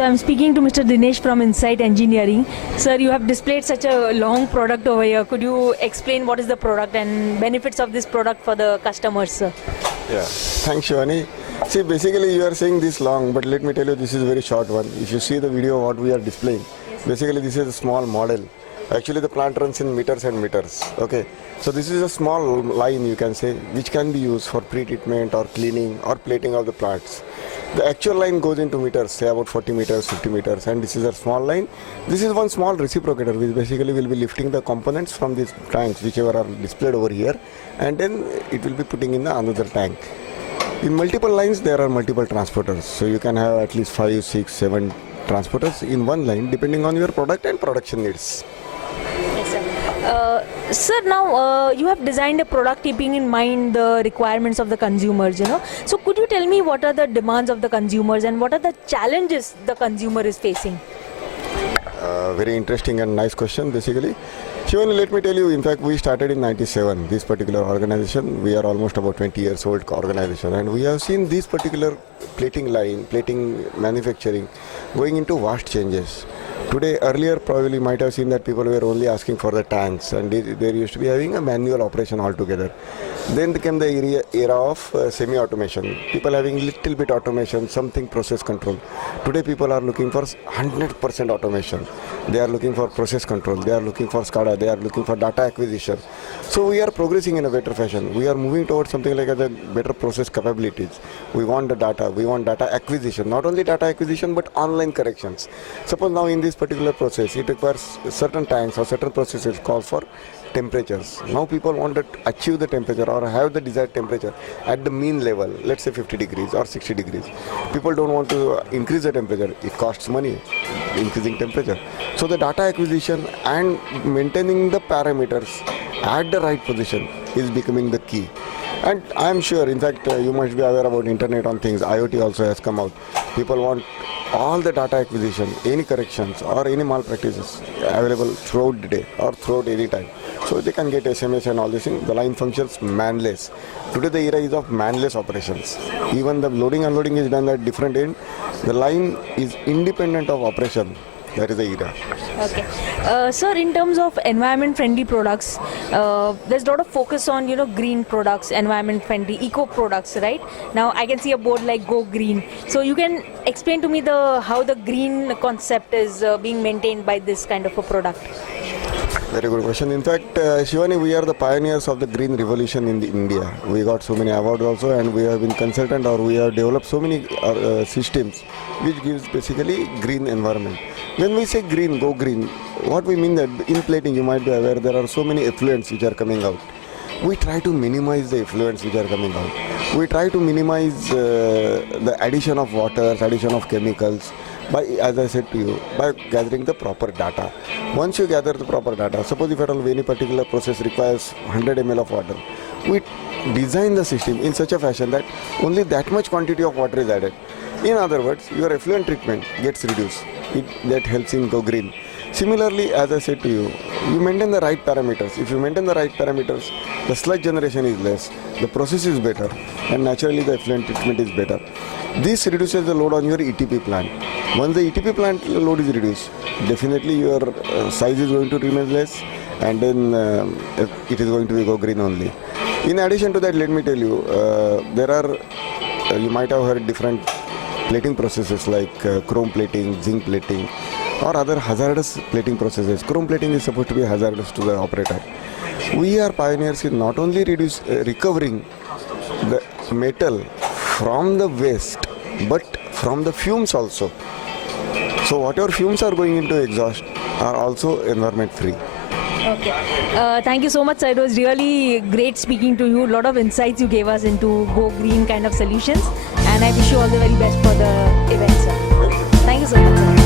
So I'm speaking to Mr. Dinesh from Insight Engineering. Sir, you have displayed such a long product over here. Could you explain what is the product and benefits of this product for the customers, sir? Yeah, thanks Shivani. See, basically you are saying this long, but let me tell you this is a very short one. If you see the video what we are displaying, basically this is a small model. Actually the plant runs in meters and meters. Okay, so this is a small line you can say which can be used for pre-treatment or cleaning or plating of the plants. The actual line goes into meters, say about 40 meters, 50 meters, and this is a small line. This is one small reciprocator which basically will be lifting the components from these tanks whichever are displayed over here, and then it will be putting in the another tank. In multiple lines there are multiple transporters, so you can have at least 5, 6, 7 transporters in one line depending on your product and production needs. Yes, sir. Sir, now you have designed a product keeping in mind the requirements of the consumers, So could you tell me what are the demands of the consumers and what are the challenges the consumer is facing? Very interesting and nice question basically. Shivani, let me tell you, in fact we started in 97, this particular organization. We are almost about 20 years old organization, and we have seen this particular plating line, plating manufacturing going into vast changes. Today, earlier probably you might have seen that people were only asking for the tanks, and they used to be having a manual operation altogether. Then came the era of semi-automation. People having little bit automation, something process control. Today people are looking for 100% automation. They are looking for process control. They are looking for SCADA. They are looking for data acquisition. So we are progressing in a better fashion. We are moving towards something like a better process capabilities. We want the data. We want data acquisition. Not only data acquisition but online corrections. Suppose now in this particular process it requires certain tanks or certain processes call for temperatures. Now people want to achieve the temperature or have the desired temperature at the mean level, let's say 50 degrees or 60 degrees. People don't want to increase the temperature. It costs money, increasing temperature. So the data acquisition and maintaining the parameters at the right position is becoming the key. And I am sure, in fact, you must be aware about Internet on Things. IoT also has come out. People want all the data acquisition, any corrections or any malpractices available throughout the day or throughout any time. So they can get SMS and all these things. The line functions manless. Today the era is of manless operations. Even the loading and unloading is done at different end. The line is independent of operation. That is the era. Okay. Sir, in terms of environment-friendly products, there's a lot of focus on, green products, environment-friendly, eco products, right? Now, I can see a board like Go Green. So you can explain to me how the green concept is being maintained by this kind of a product. Very good question. In fact, Shivani, we are the pioneers of the green revolution in India. We got so many awards also, and we have been consultant or we have developed so many systems which gives basically green environment. When we say green, go green, what we mean that in plating you might be aware there are so many effluents which are coming out. We try to minimize the effluents which are coming out. We try to minimize the addition of water, addition of chemicals by, as I said to you, by gathering the proper data. Once you gather the proper data, suppose if at all any particular process requires 100 ml of water, we design the system in such a fashion that only that much quantity of water is added. In other words, your effluent treatment gets reduced. That helps in Go Green. Similarly, as I said to you, you maintain the right parameters. If you maintain the right parameters, the sludge generation is less, the process is better, and naturally the effluent treatment is better. This reduces the load on your ETP plant. Once the ETP plant load is reduced, definitely your size is going to remain less, and then it is going to be Go Green only. In addition to that, let me tell you, there are, you might have heard different plating processes like chrome plating, zinc plating, or other hazardous plating processes. Chrome plating is supposed to be hazardous to the operator. We are pioneers in not only recovering the metal from the waste, but from the fumes also. So whatever fumes are going into exhaust are also environment free. Okay. Thank you so much, sir. It was really great speaking to you. A lot of insights you gave us into Go Green kind of solutions. And I wish you all the very best for the event, sir. Thank you so much, sir.